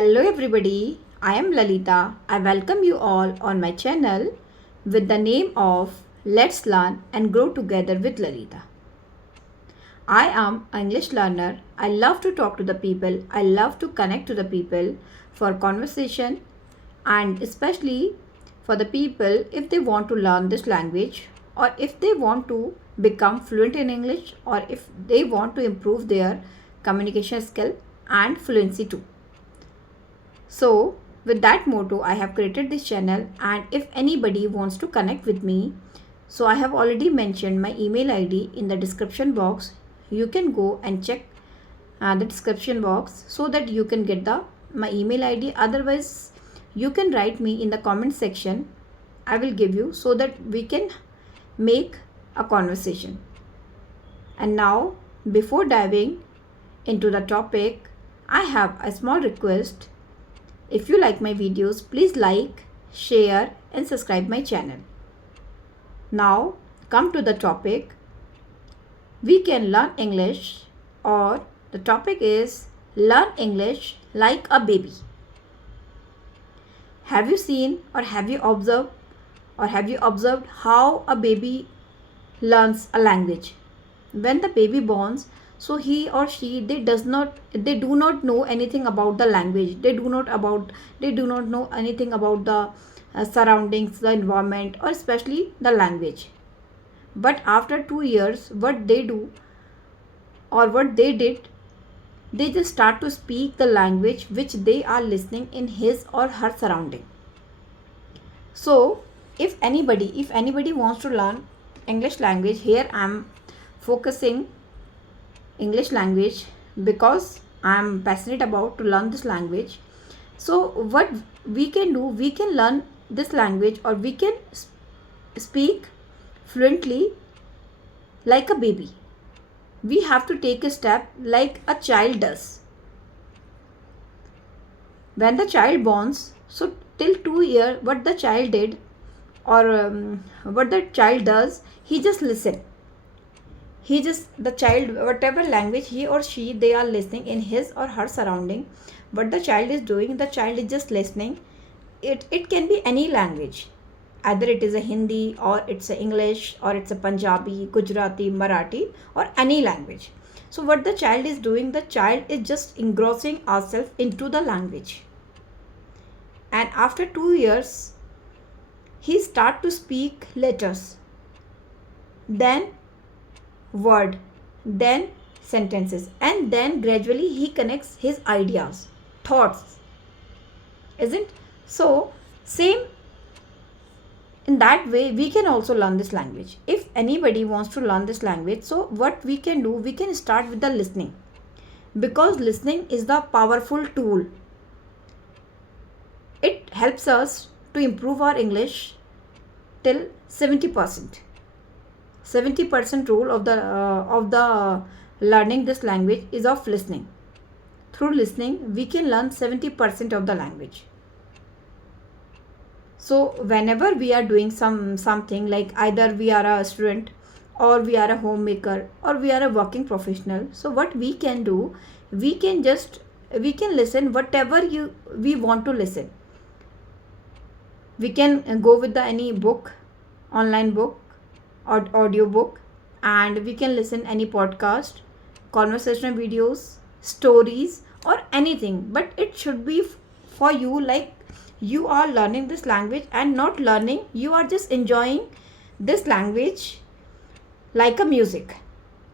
Hello everybody, I am Lalita. I welcome you all on my channel with the name of Let's Learn and Grow Together with Lalita. I am an English learner. I love to talk to the people. I love to connect to the people for conversation and especially for the people if they want to learn this language or if they want to become fluent in English or if they want to improve their communication skill and fluency too. So, with that motto, I have created this channel, and if anybody wants to connect with me, so I have already mentioned my email ID in the description box. You can go and check the description box so that you can get the my email ID. Otherwise, you can write me in the comment section. I will give you so that we can make a conversation. And now, before diving into the topic, I have a small request. If you like my videos, please like, share and subscribe my channel. Now come to the topic. We can learn English, or the topic is learn English like a baby. Have you seen or have you observed how a baby learns a language? When the baby borns, so he or she they do not know anything about the language. They do not know anything about the surroundings, the environment, or especially the language. But after 2 years, what they do or what they did, they just start to speak the language which they are listening in his or her surrounding. So if anybody wants to learn English language, here I am focusing English language because I am passionate about to learn this language. So what we can do, we can learn this language or we can speak fluently like a baby. We have to take a step like a child does. When the child borns, so till 2 years, what the child did or what the child does, he just listen. The child, whatever language he or she they are listening in his or her surrounding, what the child is doing, the child is just listening. It can be any language, either it is a Hindi or it's a English or it's a Punjabi, Gujarati, Marathi, or any language. So what the child is doing, the child is just engrossing ourselves into the language, and after 2 years he start to speak letters, then word, then sentences, and then gradually he connects his ideas, thoughts, isn't so? Same in that way we can also learn this language. If anybody wants to learn this language, so what we can do, we can start with the listening, because listening is the powerful tool. It helps us to improve our English till 70%. 70% rule of the learning this language is of listening. Through listening we can learn 70% of the language. So whenever we are doing something, like either we are a student or we are a homemaker or we are a working professional, so what we can do, we can listen whatever we want to listen. We can go with the any book, online book or audio book, and we can listen any podcast, conversational videos, stories, or anything. But it should be for you, like you are learning this language and not learning, you are just enjoying this language like a music.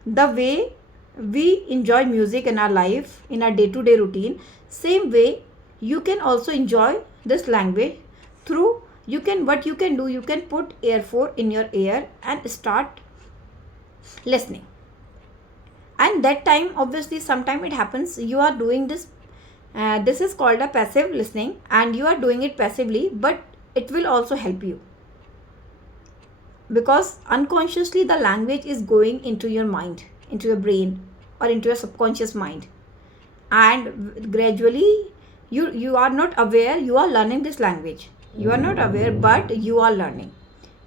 The way we enjoy music in our life, in our day-to-day routine, same way you can also enjoy this language through, what you can do, you can put earphone in your ear and start listening. And that time, obviously sometime it happens you are doing this, this is called a passive listening, and you are doing it passively, but it will also help you, because unconsciously the language is going into your mind, into your brain, or into your subconscious mind, and gradually you are not aware you are learning this language. You are not aware, but you are learning,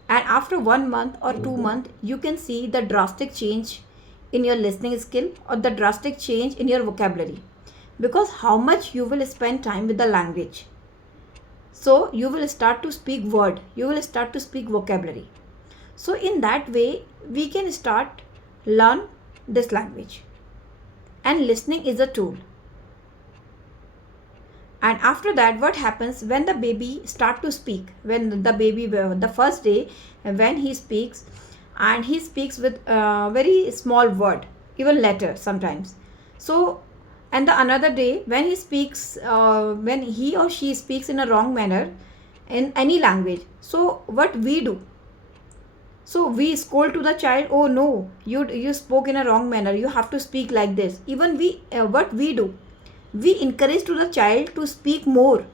and after 1 month or 2 months you can see the drastic change in your listening skill or the drastic change in your vocabulary. Because how much you will spend time with the language. So you will start to speak word, you will start to speak vocabulary. So in that way, we can start learn this language. And listening is a tool. And after that, what happens when the baby start to speak? When the baby, the first day, when he speaks, and he speaks with a very small word, even letter sometimes. So, and the another day when he speaks, when he or she speaks in a wrong manner in any language. So what we do? So we scold to the child, oh no, you spoke in a wrong manner, you have to speak like this. Even we, what we do? We encourage to the child to speak more.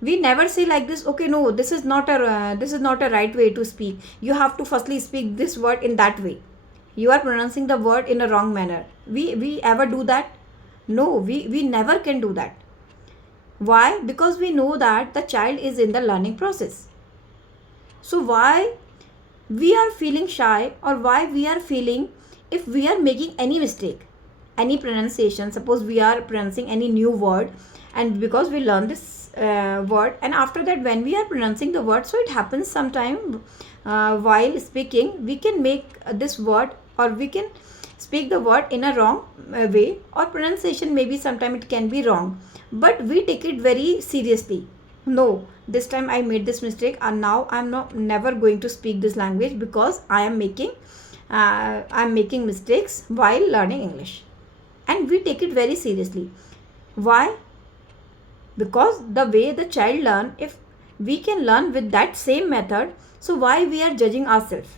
We never say like this, okay, no, this is not a right way to speak. You have to firstly speak this word in that way. You are pronouncing the word in a wrong manner. We ever do that? No, we never can do that. Why? Because we know that the child is in the learning process. So why we are feeling shy, or why we are feeling if we are making any mistake, any pronunciation, suppose we are pronouncing any new word, and because we learn this word, and after that when we are pronouncing the word, so it happens sometime while speaking we can make this word, or we can speak the word in a wrong way, or pronunciation maybe sometime it can be wrong, but we take it very seriously. No, this time I made this mistake, and now I'm not never going to speak this language because I'm making mistakes while learning English. And we take it very seriously. Why? Because the way the child learn, if we can learn with that same method, so why we are judging ourselves?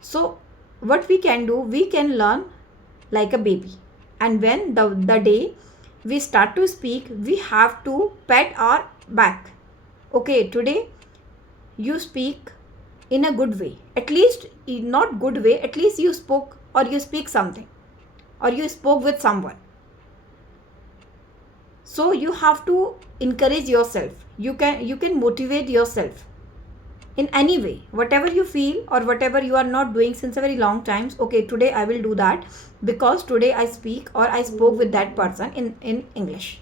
So what we can do, we can learn like a baby. And when the day we start to speak, we have to pat our back. Okay, today you speak in a good way. At least, not good way, at least you spoke, or you speak something, or you spoke with someone. So you have to encourage yourself. You can motivate yourself in any way, whatever you feel or whatever you are not doing since a very long times. Okay, today I will do that because today I speak or I spoke with that person in English.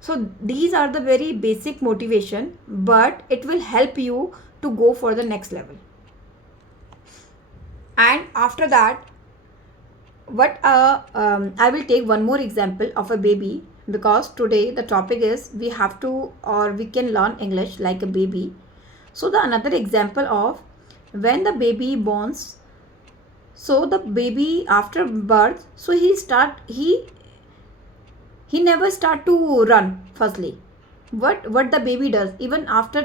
So these are the very basic motivation, but it will help you to go for the next level. And after that, I will take one more example of a baby, because today the topic is we have to, or we can learn English like a baby. So the another example of when the baby borns, so the baby after birth, so he never start to run firstly. What the baby does, even after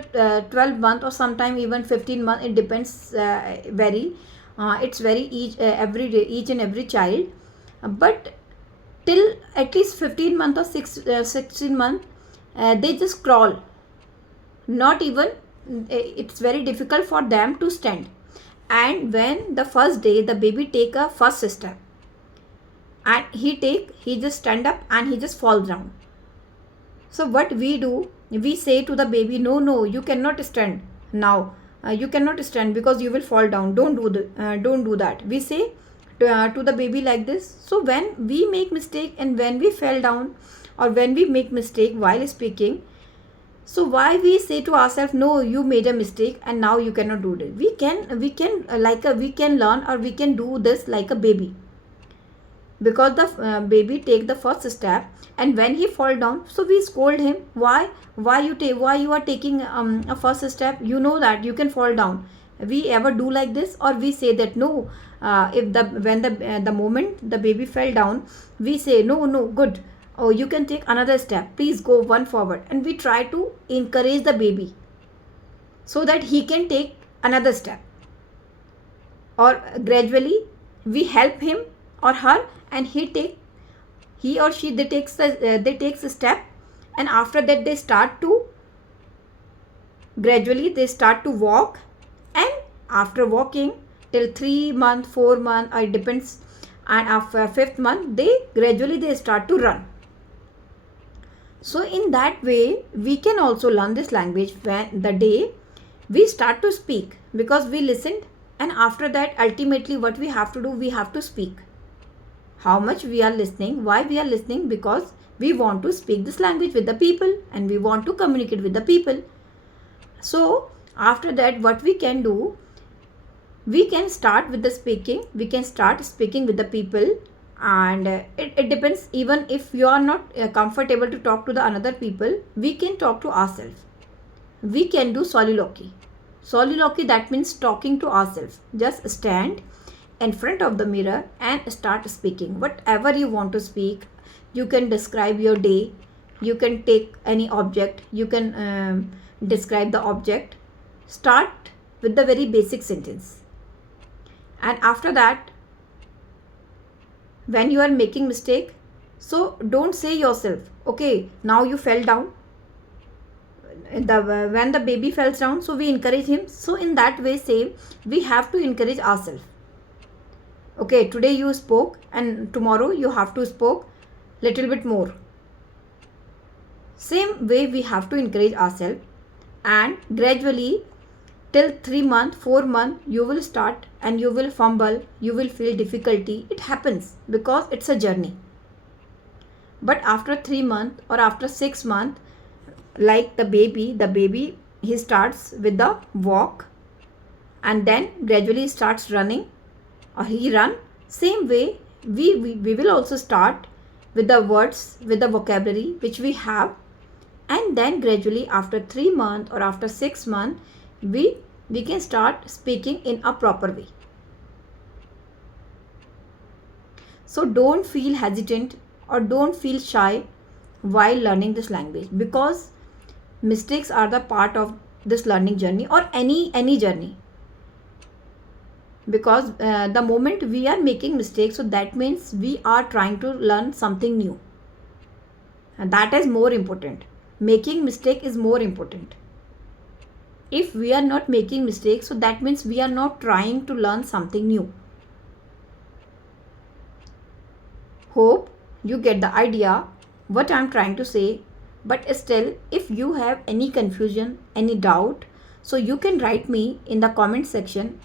12 months or sometime even 15 months, it depends, it's very every day, each and every child, but till at least 15 months or 16 months, they just crawl. Not even, it's very difficult for them to stand. And when the first day the baby take a first step, and he just stand up and he just falls down. So what we do, we say to the baby, no, you cannot stand now. You cannot stand because you will fall down. Don't do that. We say to the baby like this. So when we make mistake and when we fell down, or when we make mistake while speaking, so why we say to ourselves, no, you made a mistake and now you cannot do it. We can learn, or we can do this like a baby, because the baby take the first step, and when he fall down, so we scold him. Why you are taking a first step? You know that you can fall down. We ever do like this? Or we say that no, if the moment the baby fell down, we say no, good, oh, you can take another step, please go one forward, and we try to encourage the baby so that he can take another step. Or gradually we help him or her, and he or she, they takes a step, and after that they start to gradually they start to walk, and after walking till 3 months, 4 months, or it depends, and after 5th month they start to run. So in that way we can also learn this language when the day we start to speak, because we listened, and after that ultimately what we have to do, we have to speak. how much we are listening. Why we are listening? Because we want to speak this language with the people and we want to communicate with the people. So after that, what we can do, we can start with the speaking. We can start speaking with the people, and it depends. Even if you are not comfortable to talk to the another people, we can talk to ourselves. We can do soliloquy. Soliloquy, that means talking to ourselves. Just stand in front of the mirror and start speaking whatever you want to speak. You can describe your day. You can take any object. You can describe the object. Start with the very basic sentence. And after that, when you are making mistake, so don't say yourself, okay, now you fell down. When the baby falls down, so we encourage him. So in that way, same, we have to encourage ourselves. Okay, today you spoke and tomorrow you have to spoke little bit more. Same way we have to encourage ourselves, and gradually till 3 months, 4 months, you will start and you will fumble, you will feel difficulty. It happens because it's a journey. But after 3 months or after 6 months, like the baby, he starts with the walk and then gradually starts running, or he run. Same way, we will also start with the words, with the vocabulary which we have, and then gradually after 3 months or after 6 months, we can start speaking in a proper way. So don't feel hesitant or don't feel shy while learning this language, because mistakes are the part of this learning journey, or any journey. Because the moment we are making mistakes, so that means we are trying to learn something new, and that is more important. Making mistake is more important. If we are not making mistakes, so that means we are not trying to learn something new. Hope you get the idea what I am trying to say. But still, if you have any confusion, any doubt, so you can write me in the comment section.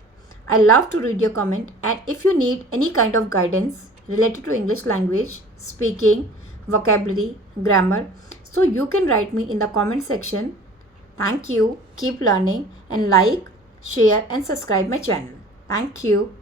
I love to read your comment. And if you need any kind of guidance related to English language, speaking, vocabulary, grammar, so you can write me in the comment section. Thank you. Keep learning and like, share and subscribe my channel. Thank you.